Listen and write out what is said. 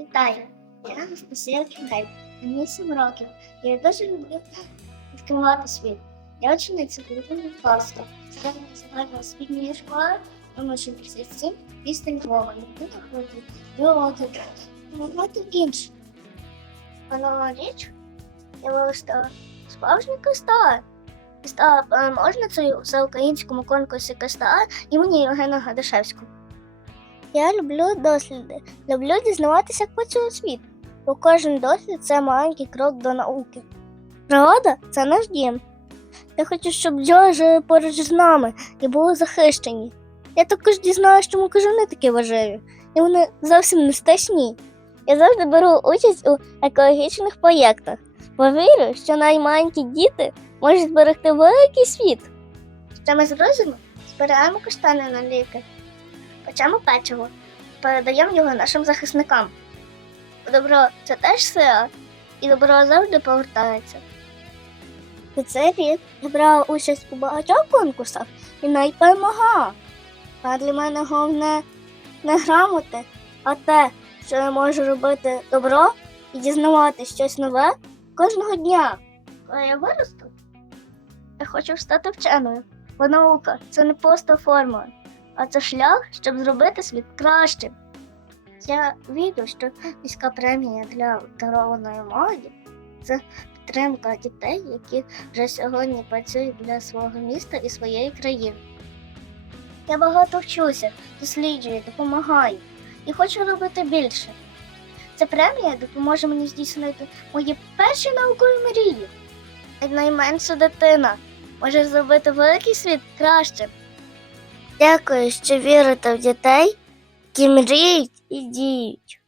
Вітаю! Я Анастасія Кінгель. Мені 7 років. Я дуже люблю відкривати світ. Я учениця другого класу. Середня загальної освітньої школи номер 67 після Львова. Ходити, біологію, та багато інших. А нова річ я виростила справжній кристал. Стала переможницею у всеукраїнському конкурсі КСТА імені Євгена Гадашевського. Я люблю досліди, люблю дізнаватися, як працює світ, бо кожен дослід це маленький крок до науки. Природа це наш дім. Я хочу, щоб бджоли жили поруч з нами і були захищені. Я також дізналася, чому кажани такі важливі, і вони зовсім не страшні. Я завжди беру участь у екологічних проєктах, бо вірю, що наймаленькі діти можуть зберегти великий світ. Що ми з друзями збираємо каштани на ліки, печемо печиво, передаємо його нашим захисникам. Добро це теж сила, і добро завжди повертається. Цей рік я брала участь у багатьох конкурсах і навіть. А для мене головне не грамоти, а те, що я можу робити добро і дізнавати щось нове кожного дня. Коли я виросту, я хочу стати вченою, бо наука це не просто формула, а це шлях, щоб зробити світ кращим. Я вірю, що міська премія для дарованої молоді це підтримка дітей, які вже сьогодні працюють для свого міста і своєї країни. Я багато вчуся, досліджую, допомагаю і хочу робити більше. Ця премія допоможе мені здійснити мої перші наукові мрії. Найменша дитина може зробити великий світ кращим. Дякую, що вірите в дітей, які мріють і діють.